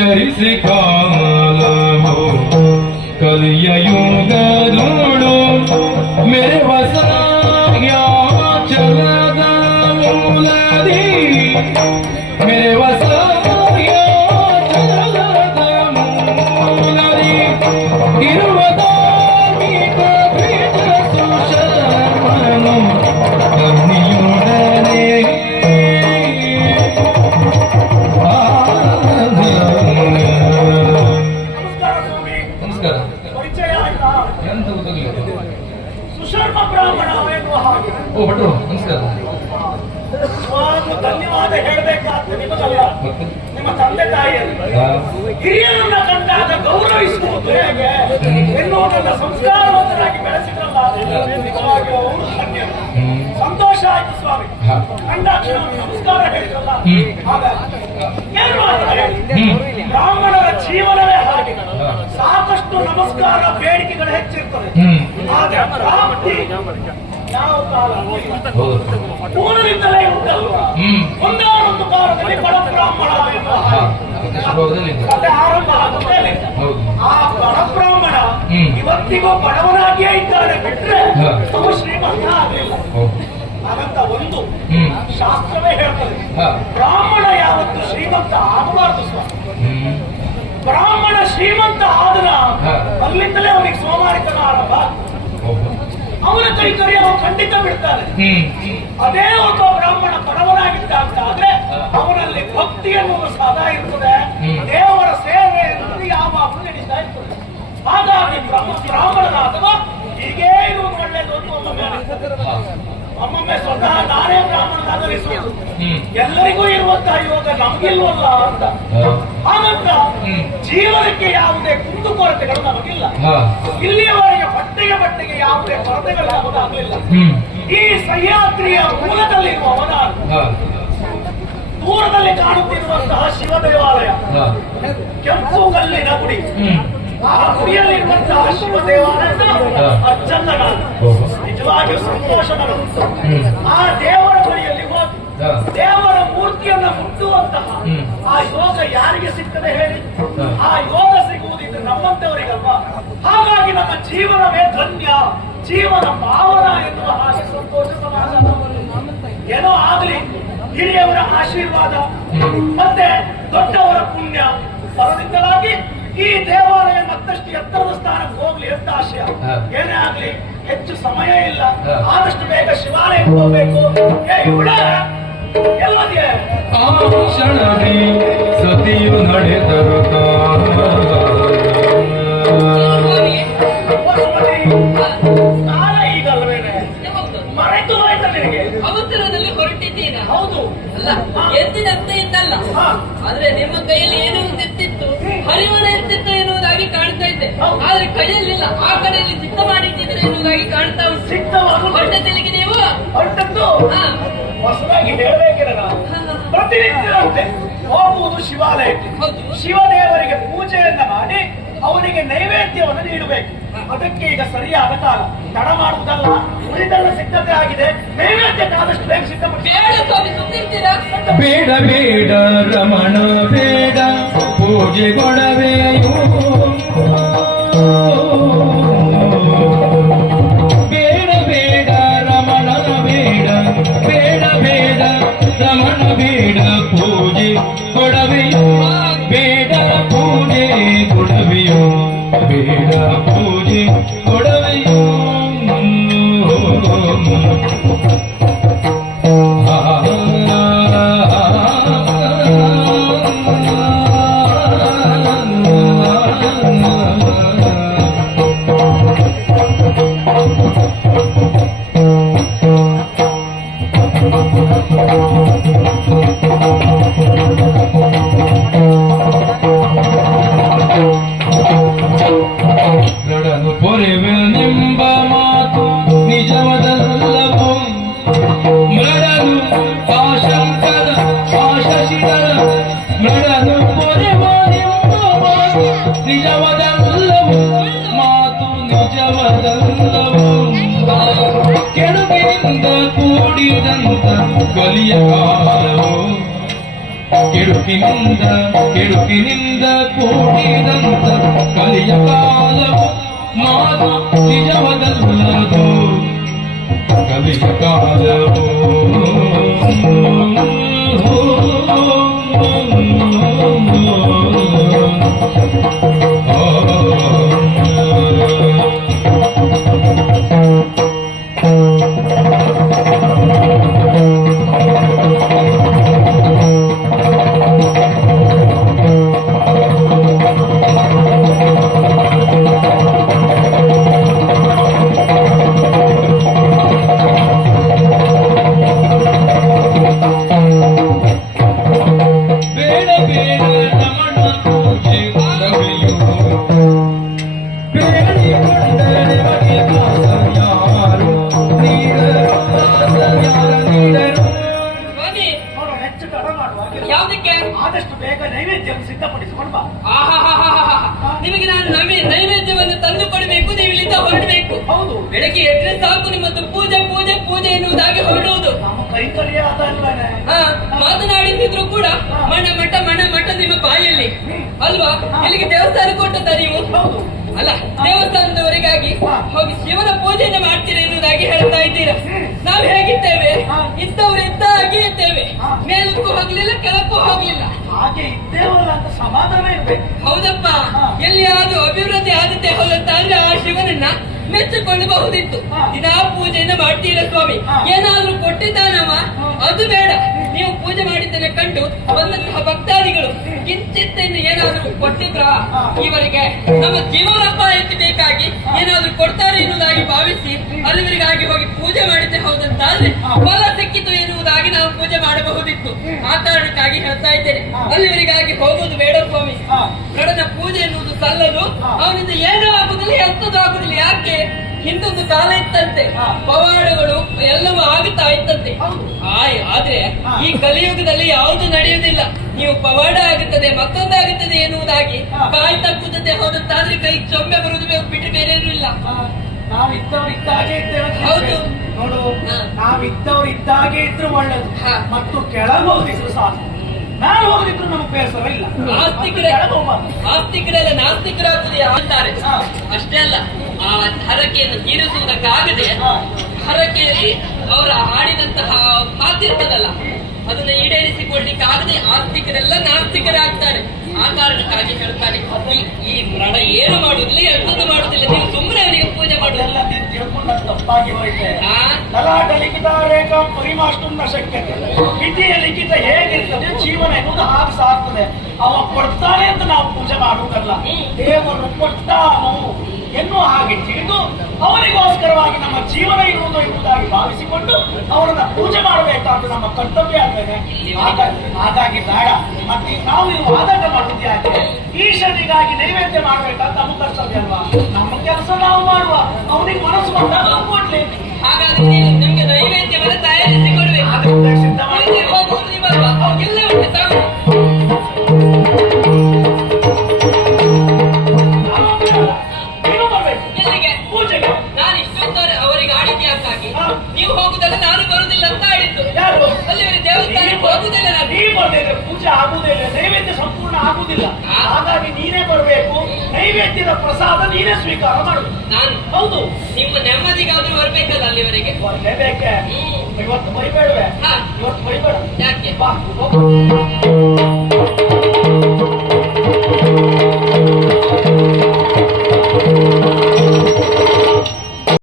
ಚರಿಸಿ ಕಾಲವು ಕಲಿಯ ಯೋಗದೋಳು ಮೇರೆ ಚಲದ ಮೂಲದಿ ಮೇರೆ ಚಲದ ಮೂಲದಿ ಇರುವುದ ಸುಶರ್ಮನು ಕನ್ನಿಯೊಡನೆ ನಮಸ್ಕಾರ. ಪರಿಚಯ ಆಯ್ತಾ? ಎಂತ ಗೊತ್ತಾಗಲಿಲ್ಲ. ಸುಶರ್ಮ ಬ್ರಾಹ್ಮಣ ಎನ್ನುವ ಹಾಗೆ. ಓ ಭಟ್ರು ನಮಸ್ಕಾರ. ನಾನು ಧನ್ಯವಾದ ಹೇಳಬೇಕಾದ ನಿಮಗಲ್ಲ, ನಿಮ್ಮ ತಂದೆ ತಾಯಿಯಲ್ಲಿ ಹಿರಿಯರನ್ನ ಕಂಡಾಗ ಗೌರವಿಸುವುದು ಹೇಗೆ ಎನ್ನುವುದನ್ನ ಸಂಸ್ಕಾರವಂತರಾಗಿ ಬೆಳೆಸಿದ್ರಲ್ಲ, ನಿಜವಾಗಿಯೂ ಅವರು ಧನ್ಯರು. ಸಂತೋಷ ಆಯ್ತು ಸ್ವಾಮಿ. ಕಂಡಾಕ್ಷಣ ನಮಸ್ಕಾರ ಹೇಳಿದ್ರಲ್ಲ, ಹಾಗಾಗಿ ಏನು ಮಾಡ್ತಾರೆ ಬ್ರಾಹ್ಮಣರ ಜೀವನವೇ ಹಾಗೆ. ಸಾಕಷ್ಟು ನಮಸ್ಕಾರ ಬೇಡಿಕೆಗಳು ಹೆಚ್ಚಿರ್ತದೆ, ಆದ್ರೆ ಪ್ರಾಪ್ತಿ ಯಾವ ಕಾಲ ಪೂರ್ಣದಿಂದಲೇ ಉಂಟಲ್ವಾ. ಒಂದಾನೊಂದು ಕಾಲದಲ್ಲಿ ಬಡ ಬ್ರಾಹ್ಮಣ ಎನ್ನುವ ಕಥೆ ಆರಂಭ ಆಗುತ್ತೇನೆ. ಆ ಬಡ ಬ್ರಾಹ್ಮಣ ಇವತ್ತಿಗೂ ಬಡವನಾಗಿಯೇ ಇದ್ದಾನೆ ಬಿಟ್ರೆ ಅವ ಶ್ರೀಮಂತ ಆಗಲಿಲ್ಲ. ಹಾಗಂತ ಒಂದು ಶಾಸ್ತ್ರವೇ ಹೇಳ್ತದೆ, ಬ್ರಾಹ್ಮಣ ಯಾವತ್ತು ಶ್ರೀಮಂತ ಆಗಬಾರದು ಸ್ವಾಮಿ. ಬ್ರಾಹ್ಮಣ ಶ್ರೀಮಂತ ಆದನ ಅಲ್ಲಿಂದಲೇ ಅವನಿಗೆ ಸೋಮಾರಿತನ ಆರಂಭ. ಅವನ ಕೈಕರಿ ಅವನು ಖಂಡಿತ ಬಿಡ್ತಾನೆ. ಅದೇ ಒಬ್ಬ ಬ್ರಾಹ್ಮಣ ಬಡವನಾಗಿದ್ದ ಅಂತ ಆದ್ರೆ ಅವನಲ್ಲಿ ಭಕ್ತಿ ಎನ್ನುವುದು ಸದಾ ಇರ್ತದೆ, ದೇವರ ಸೇವೆ ಎನ್ನುವುದು ಯಾವಾಗಲೂ ನಡೀತಾ ಇರ್ತದೆ. ಹಾಗಾಗಿ ಬ್ರಾಹ್ಮಣನಾದವ ಹೀಗೇ ಇರುವುದು ಒಳ್ಳೆಯದು ಅಂತ ಒಮ್ಮೊಮ್ಮೆ ಸ್ವತಃ ನಾನೇ ಬ್ರಾಹ್ಮಣನಾಗಲಿಸುವುದು ಎಲ್ಲರಿಗೂ ಇರುವಂತಹ ಯೋಗ ನಮಗಿಲ್ವಲ್ಲ ಅಂತ. ಹಾಗಂತ ಜೀವನಕ್ಕೆ ಯಾವುದೇ ಕುಂದುಕೊರತೆಗಳು ನಮಗಿಲ್ಲ. ಇಲ್ಲಿಯವರೆಗೆ ಬಟ್ಟೆಗೆ ಯಾವುದೇ ಕೊರತೆಗಳು ನಮಗಾಗಲಿಲ್ಲ. ಈ ಸಹ್ಯಾದ್ರಿಯ ಮೂಲದಲ್ಲಿರುವ ನಾನು ದೂರದಲ್ಲಿ ಕಾಣುತ್ತಿರುವಂತಹ ಶಿವ ದೇವಾಲಯ, ಕೆಂಪು ಕಲ್ಲಿನ ಗುಡಿ, ಆ ಗುಡಿಯಲ್ಲಿರುವಂತಹ ಶಿವ ದೇವಾಲಯ ಅಚ್ಚಂದ ನಾನು ನಿಜವಾಗಿಯೂ ಸಂತೋಷ ನನಗುಂಟು. ಆ ದೇವರ ಬಳಿಯಲ್ಲಿ ಹೋಗಿ ದೇವರ ಮೂರ್ತಿಯನ್ನ ಮುಟ್ಟುವಂತಹ ಆ ಯೋಗ ಯಾರಿಗೆ ಸಿಗ್ತದೆ ಹೇಳಿ? ಆ ಯೋಗ ಸಿಗುವುದಿದ್ದು ನಮ್ಮಂತವರಿಗಲ್ವಾ. ಹಾಗಾಗಿ ನಮ್ಮ ಜೀವನವೇ ಧನ್ಯ, ಜೀವನ ಪಾವನ ಎನ್ನುವ ಹಾಗೆ ಸಂತೋಷ ಸಮಾಧಾನ. ಏನೋ ಆಗಲಿ, ಹಿರಿಯವರ ಆಶೀರ್ವಾದ ಮತ್ತೆ ದೊಡ್ಡವರ ಪುಣ್ಯ ಬರದಿಂದಲಾಗಿ ಈ ದೇವಾಲಯ ಮತ್ತಷ್ಟು ಎತ್ತರದ ಸ್ಥಾನಕ್ಕೆ ಹೋಗ್ಲಿ ಅಂತ ಆಶಯ. ಏನೇ ಆಗ್ಲಿ, ಹೆಚ್ಚು ಸಮಯ ಇಲ್ಲ, ಆದಷ್ಟು ಬೇಗ ಶಿವಾಲಯಕ್ಕೆ ಹೋಗ್ಬೇಕು. ಎಲ್ಲದೇ ಆ ಕ್ಷಣವೇ ಸತಿಯು ನಡೆದರು ಕಾಲ ಈಗಲ್ವೇನೆ ಮರೆತು ಹೋಯ್ತ ನಿನಗೆ. ಅವಸರದಲ್ಲಿ ಹೊರಟಿದ್ದೀನ. ಹೌದು ಅಲ್ಲ, ಎತ್ತಿನಂತೆ ಇದ್ದಲ್ಲ, ಆದ್ರೆ ನಿಮ್ಮ ಕೈಯಲ್ಲಿ ಏನೋ ಒಂದು ಎತ್ತಿತ್ತು, ಹರಿವನ ಎತ್ತಿತ್ತು ಎನ್ನುವುದಾಗಿ ಕಾಣ್ತಾ ಇದ್ದೆ. ಆದ್ರೆ ಕೈಯಲ್ಲಿಲ್ಲ, ಆ ಕಡೆಯಲ್ಲಿ ಸಿದ್ಧ ಮಾಡಿಟ್ಟಿದ್ರೆ ಎನ್ನುವುದಾಗಿ ಕಾಣ್ತಾ ಉಂಟು. ಸಿದ್ಧವಾಗಲು ಹೊರಟದ್ದೆಲ್ಲಿಗೆ ನೀವು? ಹೊರಟದ್ದು ಹೊಸದಾಗಿ ಹೇಳಬೇಕಿಲ್ಲ, ಪ್ರತಿನಿತ್ಯದಂತೆ ಹೋಗುವುದು ಶಿವಾಲಯಕ್ಕೆ. ಶಿವದೇವರಿಗೆ ಪೂಜೆಯನ್ನ ಮಾಡಿ ಅವನಿಗೆ ನೈವೇದ್ಯವನ್ನು ನೀಡಬೇಕು. ಅದಕ್ಕೆ ಈಗ ಸರಿಯಾದ ಕಾಲ, ತಡ ಮಾಡುವುದಲ್ಲ. ಉಳಿದೆಲ್ಲ ಸಿದ್ಧತೆ ಆಗಿದೆ, ನೈವೇದ್ಯಕ್ಕಾದಷ್ಟು ಬೇಗ ಸಿದ್ಧಪಡಿಸಿ. ಬೇಡ ಬೇಡ ರಮಣ ಬೇಡ, ಪೂಜೆ ಕೊಡಬೇಯೋ. ಬೇಡ ಬೇಡ ರಮಣ ಬೇಡ, ಬೇಡ ಬೇಡ ರಮಣ ಬೇಡ, ಪೂಜೆ ಕೊಡವೆಯೋ. ಬೇಡ ಪೂಜೆ ಕೊಡವೆಯೋ, ಬೇಡ ಪೂಜೆ ಕೊಡವೆಯೋ. ನಡನು ಪೊರೆವೆನೆಂಬ ಮಾತು ನಿಜವದಲ್ಲವೋ. ಮೃಡನು ಆಶಂಕರ ಆಶಶಿರರ, ಮೃಡನು ಪೊರೆವೆನೆಂಬ ಮಾತು ನಿಜವದಲ್ಲವೋ. ಮಾತು ನಿಜವದಲ್ಲವೋ. ಕೆಡುಕಿನಿಂದ ಕೂಡಿದಂತ ಕಲಿಯ ಕಾಲವೋ. ಕೆಡುಕಿನಿಂದ ಕೂಡಿದಂತ ಕಲಿಯ ಕಾಲವು ಮಾತು ನಿಜವದಲ್ಲದು ಕಲಿಯ ಕಾಲವು ಸ್ವಾಮಿ, ನೋಡು, ಹೆಚ್ಚು ತಡ ಮಾಡುವಾಗಿಲ್ಲ. ಯಾವುದಕ್ಕೆ? ಆದಷ್ಟು ಬೇಗ ನೈವೇದ್ಯವನ್ನು ಸಿದ್ಧಪಡಿಸಿಕೊಂಡು ಬಾ. ಆಹಾಹಾಹಾಹಾ. ನಿಮಗೆ ನಾನು ನೈವೇದ್ಯವನ್ನು ತಂದು ಕೊಡಬೇಕು, ನೀವು ಇಲ್ಲಿಂದ ಹೊರಡಬೇಕು. ಹೌದು, ಬೆಳಗ್ಗೆ ಎದ್ರೆ ಸಾಕು ನಿಮ್ಮದು ಪೂಜೆ ಪೂಜೆ ಪೂಜೆ ಎನ್ನುವುದಾಗಿ ಹೊರಡುವುದು. ನಮ್ಮ ಕೈಕಲಿಯ ಅದಲ್ವೇನೆ. ಮಾತನಾಡಿಸಿದ್ರು ಕೂಡ ಮಣ ಮಠ ನಿಮ್ಮ ಬಾಯಲ್ಲಿ ಅಲ್ವಾ? ಇಲ್ಲಿಗೆ ದೇವಸ್ಥಾನ ಕೊಟ್ಟದ ನೀವು? ಹೌದು, ಅಲ್ಲ, ದೇವಸ್ಥಾನದವರೆಗಾಗಿ ಹೋಗಿ ಶಿವನ ಪೂಜೆಯನ್ನು ಮಾಡ್ತೀರಾ ಎನ್ನುವುದಾಗಿ ಹೇಳ್ತಾ ಇದ್ದೀರಾ. ನಾವು ಹೇಗಿದ್ದೇವೆ? ಇದ್ದವರು ಇದ್ದ ಹಾಗೆ ಇದ್ದೇವೆ. ಮೇಲಕ್ಕೂ ಹೋಗ್ಲಿಲ್ಲ, ಕೆಳಕ್ಕೂ ಹೋಗ್ಲಿಲ್ಲ. ಹಾಗೆ ಇದ್ದೇವಲ್ಲ ಅಂತ ಸಮಾಧಾನ ಇರ್ಬೇಕು. ಹೌದಪ್ಪ, ಎಲ್ಲಿಯಾದ್ರೂ ಅಭಿವೃದ್ಧಿ ಆಗುತ್ತೆ ಹೋದಂತಾದ್ರೆ ಆ ಶಿವನನ್ನ ಮೆಚ್ಚಿಕೊಳ್ಳಬಹುದಿತ್ತು. ದಿನಾ ಪೂಜೆಯನ್ನ ಮಾಡ್ತೀರಾ ಸ್ವಾಮಿ. ಏನಾದ್ರೂ ಕೊಟ್ಟಿದ್ದಾನವ ಅದು ಬೇಡ. ನೀವು ಪೂಜೆ ಮಾಡಿದ್ದನ್ನ ಕಂಡು ಬಂದಂತಹ ಭಕ್ತಾದಿಗಳು ಕಿಂಚಿತ್ ಏನಾದ್ರೂ ಕೊಟ್ಟಿದ್ರ ಇವರಿಗೆ ನಮ್ಮ ಜೀವನೋಪಾಯಕ್ಕೆ ಬೇಕಾಗಿ ಏನಾದ್ರೂ ಕೊಡ್ತಾರೆ ಎನ್ನುವುದಾಗಿ ಭಾವಿಸಿ ಅಲ್ಲಿವರಿಗಾಗಿ ಹೋಗಿ ಪೂಜೆ ಮಾಡಿದ್ದೆ ಹೌದಂತಾದ್ರೆ ಫಲ ಸಿಕ್ಕಿತು ಎನ್ನುವುದಾಗಿ ನಾವು ಪೂಜೆ ಮಾಡಬಹುದಿತ್ತು. ಆ ಕಾರಣಕ್ಕಾಗಿ ಹೇಳ್ತಾ ಇದ್ದೇನೆ, ಅಲ್ಲಿವರಿಗಾಗಿ ಹೋಗುವುದು ಬೇಡ ಸ್ವಾಮಿ. ಕಡನ ಪೂಜೆ ಎನ್ನುವುದು ಸಲ್ಲದು. ಅವನಿಂದ ಏನೂ ಆಗುದಿಲ್ಲ, ಎಂತದ್ದು ಆಗುದಿಲ್ಲ. ಯಾಕೆ? ಹಿಂದೊಂದು ಕಾಲ ಇತ್ತಂತೆ, ಪವಾಡಗಳು ಎಲ್ಲವೂ ಆಗುತ್ತಾ ಇತ್ತಂತೆ. ಆದ್ರೆ ಈ ಕಲಿಯುಗದಲ್ಲಿ ಯಾವುದು ನಡೆಯುವುದಿಲ್ಲ. ನೀವು ಪವಾಡ ಆಗುತ್ತದೆ, ಮತ್ತೊಂದಾಗುತ್ತದೆ ಎನ್ನುವುದಾಗಿ ಕಾಯಿ ತಪ್ಪುತ್ತದೆ ಹೋದಂತಾದ್ರೆ ಕೈ ಚೊಂಬೆ ಬರುವುದು ಬಿಟ್ಟು ಬೇರೆ ಏನೂ ಇಲ್ಲ. ನಾವಿದ್ದವ್ರು ಇದ್ದಾಗೆ ಇದ್ದೇವೆ. ಹೌದು ನೋಡು, ನಾವಿದ್ದವ್ರು ಇದ್ದಾಗೆ ಇದ್ರು ಒಳ್ಳೇದು. ಮತ್ತು ಕೆಳಗೆ ಹೋಗಿದ್ರು ಸಾಕು. ನಾನು ಹೋಗಿದ್ರು ನಮಗೆ ಬೇಸರ ಇಲ್ಲ. ಆಸ್ತಿಕರೆಲ್ಲ ನಾಸ್ತಿಕರಾಗುವುದೇ ಅಂತಾರೆ. ಅಷ್ಟೇ ಅಲ್ಲ, ಆ ಹರಕೆಯನ್ನು ತೀರಿಸುವುದಕ್ಕಾಗದೆ ಹರಕೆಯಲ್ಲಿ ಅವರ ಆಡಿದಂತಹ ಮಾತಿರ್ತದಲ್ಲ, ಅದನ್ನ ಈಡೇರಿಸಿಕೊಳ್ಳಿಕ್ಕಾಗದೆ ಆಸ್ತಿಕರೆಲ್ಲ ನಾಸ್ತಿಕರಾಗ್ತಾರೆ. ಆ ಕಾರಣಕ್ಕಾಗಿ ಹೇಳ್ತಾರೆ, ಈ ಮರಣ ಏನು ಮಾಡುವುದಿಲ್ಲ, ಎಂತದ್ದು ಮಾಡುವುದಿಲ್ಲ. ನೀವು ಸುಮ್ಮನೆ ಅವನಿಗೆ ಪೂಜೆ ಮಾಡುವುದಿಲ್ಲ. ತಿಳ್ಕೊಂಡ ತಪ್ಪಾಗಿ ಹೋಯ್ತೆ. ಲಲಾಟ ಲಿಖಿತ ರೇಖಾ ಪರಿಮಾಷ್ಟುನ್ನ ಶಕ್ಯತೆ. ವಿಧಿಯ ಲಿಖಿತ ಹೇಗಿರ್ತದೆ, ಜೀವನ ಎನ್ನುವುದು ಹಾಗೆ ಸಾಕ್ತದೆ. ಅವ ಕೊಡ್ತಾನೆ ಅಂತ ನಾವು ಪೂಜೆ ಮಾಡುವುದಲ್ಲ, ದೇವರು ಕೊಟ್ಟಾನು ಎನ್ನುವ ಹಾಗೆ ತಿಳಿದು ಅವನಿಗೋಸ್ಕರವಾಗಿ ನಮ್ಮ ಜೀವನ ಇರುವುದು ಎಂಬುದಾಗಿ ಭಾವಿಸಿಕೊಂಡು ಅವರನ್ನ ಪೂಜೆ ಮಾಡಬೇಕಾದ ನಮ್ಮ ಕರ್ತವ್ಯ ಆಗ್ತದೆ. ಹಾಗಾಗಿ ಬೇಡ. ಮತ್ತೆ ನಾವು ನೀವು ಆದಾಟ ಮಾಡುವುದು ಯಾಕೆ? ಈಶ್ವರಿಗಾಗಿ ನೈವೇದ್ಯ ಮಾಡಬೇಕಾದ ನಮ್ಮ ಕರ್ತವ್ಯ ಅಲ್ವಾ? ನಮ್ಮ ಕೆಲಸ ನಾವು ಮಾಡುವ, ಅವನಿಗೆ ಮನಸ್ಸು ಬಂದಾಗ ನಾವು ಕೊಡ್ಲಿ. ಹಾಗಾದ್ರೆ ನೀವು ನಿಮ್ಗೆ ನೈವೇದ್ಯವನ್ನು ತಯಾರಿಸಿ ಕೊಡ್ಬೇಕು. ಸಿದ್ಧ ಮಾಡಿ ಎಲ್ಲ ಉಂಟು ಸಾಕು. ಪೂಜೆಗೆ ನಾನು ಇಷ್ಟೊಂದು ಅವರಿಗೆ ಆಡಿದ್ದೆ ಹಾಗಾಗಿ ನೀವು ಹೋಗುದಲ್ಲ, ನಾನು ಬರುದಿಲ್ಲ ಅಂತ ಆಡಿದ್ದು. ಯಾರು ಅಲ್ಲಿ ದೇವಸ್ಥಾನಕ್ಕೆ ಹೋಗುದಿಲ್ಲ ನಾನು. ನೀನು ಬರ್ಬೇಕು, ಪೂಜೆ ಆಗುವುದಿಲ್ಲ, ನೈವೇದ್ಯ ಸಂಪೂರ್ಣ ಆಗುವುದಿಲ್ಲ. ಹಾಗಾಗಿ ನೀನೇ ಬರಬೇಕು, ನೈವೇದ್ಯದ ಪ್ರಸಾದ ನೀನೇ ಸ್ವೀಕಾರ ಮಾಡುದು. ನಾನು ಹೌದು, ನಿಮ್ಮ ನೆಮ್ಮದಿಗಾದ್ರೂ ಬರ್ಬೇಕಲ್ಲ ಅಲ್ಲಿವರೆಗೆ. ಬರ್ಲೇಬೇಕೆ? ಇವತ್ತು ಬೈಬೇಡವೆ? ಇವತ್ತು ಬೈಬೇಡ. ಯಾಕೆ? ಬಾ, ಹೋಗು.